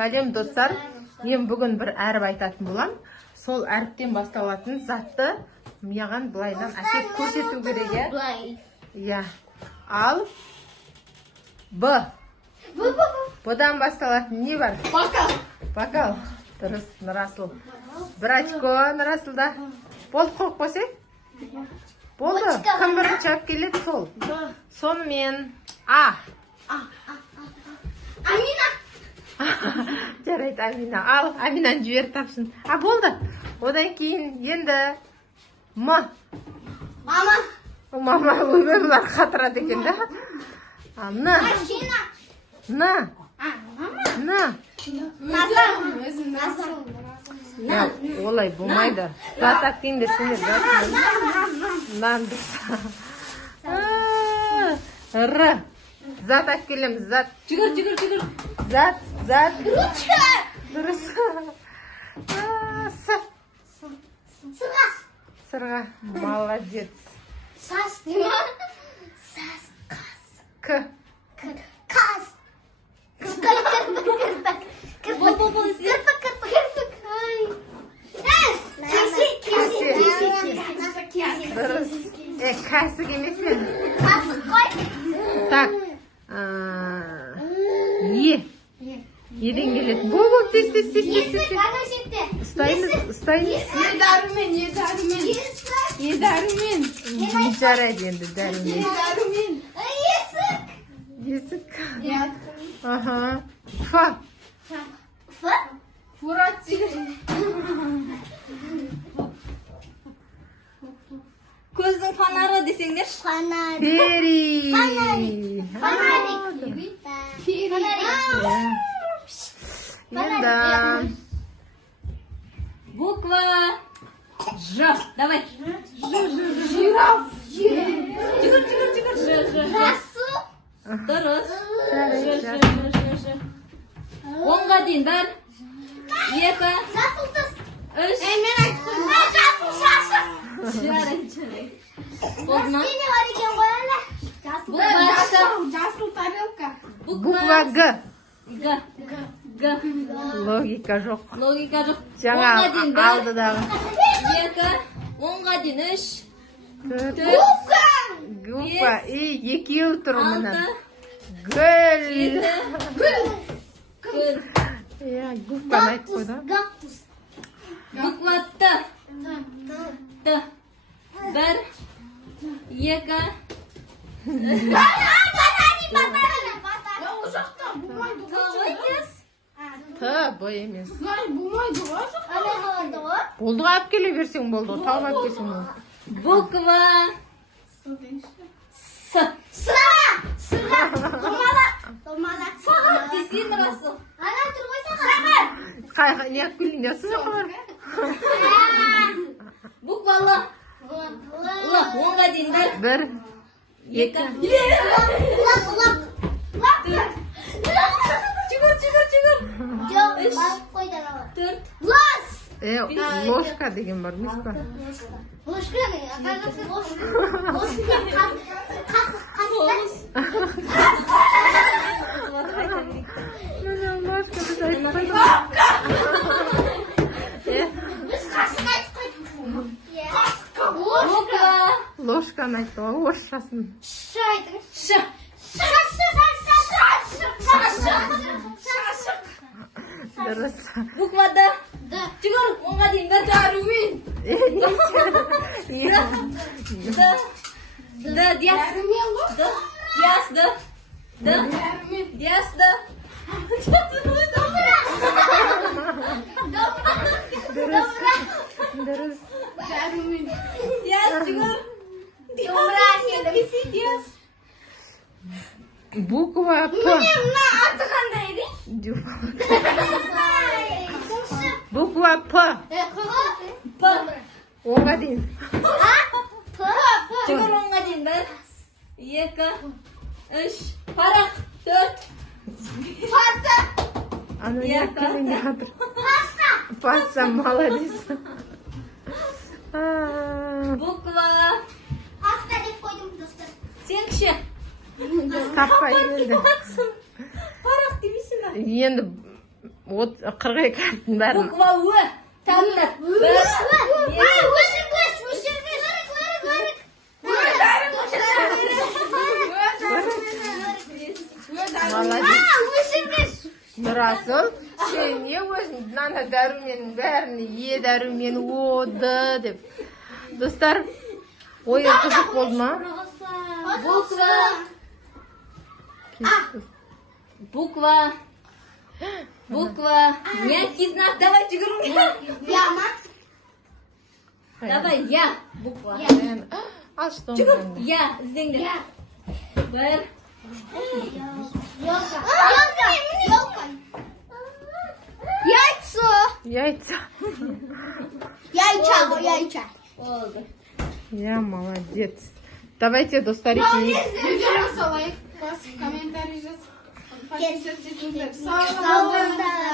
Сәлем достар. Мен бүгін бір әріп айтатын болам. Сол әріптен басталатын затты мияған былайдан әкеп көрсету керек, е? Иә. Ал Б. Бұдан басталатын не бар? Бокал. Бокал. Дұрыс, Нұрасыл. Бір очко Нұрасылда. Болды, қойып қойсай? Болды. Кім бірінші алып келеді сол? Сонымен А. Амина. Жарайды, Амина. Ал, Аминаны жібер тапсын. Болды. Одан кейін енді М. Мама. Мама өмірлер қатырады екен, да? Ал Н. Машина. Н. Н. Олай болмайды. Зат әктеңдер сендер. Нан Р. Зат әкелеміз, зат. Жүгір. Зат. Ручка. Дұрыс. Сырға. Молодец. Сас. Сас. К. Кас. Дұрыс. Кәсік емес пен. Касық қой. Так. Е. Еден келеді. Бұл, тез. Есік, ана жерде. Ұстаймыз. Дәрумен. Жарайды енді, дәрумен. Есік. Аха. Фа. Көздің фонары десеңдер. Пери. Енді. Буква Ж. Давай. Жираф. Жүгір. Ж. Дұрыс. Ж. Онға дейін бар. 2, 3. Мен айтып жасыл шашы. Жарайды. Болды ма? Баскене бар екен ғой әлі. Жасыл тарелка. Буква Г. Г. Логика жоқ. Логика жоқ. Жаңа Онға дейін бар. алдыдағы. 2. Онға дейін 3. Губка. Гупа. Екеу тұр 6. мына. Гүл. 7. Гүл. Иә, гупаны айтып қойды. Гактус. Буква Т. 1, 2. Ол жақта болмайды ғой. Т, Б емес. Болмайды ғой жақта. Ана қалады ғой. Болды ғой, алып келе берсең болды. Тауып алып келсең болды. Буква С. Сыра. Домалақ. Сағат десең Расыл. Ана тұр ғой сағат. Қай, не алып келейін, не сызық бар? Буква Л. Л. Онға дейін бар. 1, 2. Жүгір. Жоқ, барып қойды анау. 4. Лас. Ложка деген бар, емес па? Ложка не? Ложка. Қасық. Ложка біз айтып қойдық. Біз қасық айтып қойдық. Ложка. Ложканы айтты ғой, орысшасын. Ш айтыңыз. Ш. Дұрыс. Буква Д. Жүгір. Онға дейін бар. Дәрумен. Д. Диас. Диас. Дұрыс. Диас. Жүгір. Диас. Буква П. Мына аты қандай еді? Буква П. П. Онға дейін. Жүгір. Онға дейін бар. 2, 3. Парақ. 4. Ана не алып келейін деп жатыр. Паста, молодец. Буква Паста деп қойдым достар. Сен кіші. Таппай енді. Парақ демейсің ба? Енді 42 әріптің бәрін. Буква Ö. Tanımlar. Нұрасыл, сен не өзің мына дәруменнің бәріне е дәрумені оды деп. Достар, ойын қызық болды ма? Буква. Мягкий знак. Давай, жүгіріңдер. Давай, я. Буква. Ал что? Я. Іздеңдер. Бір. Яйца. Яйча. Oldu. Я молодец. Давайте, достарики. Видео салайық. Комментарий жазып. Подписывайтесь. Сау болыңыздар.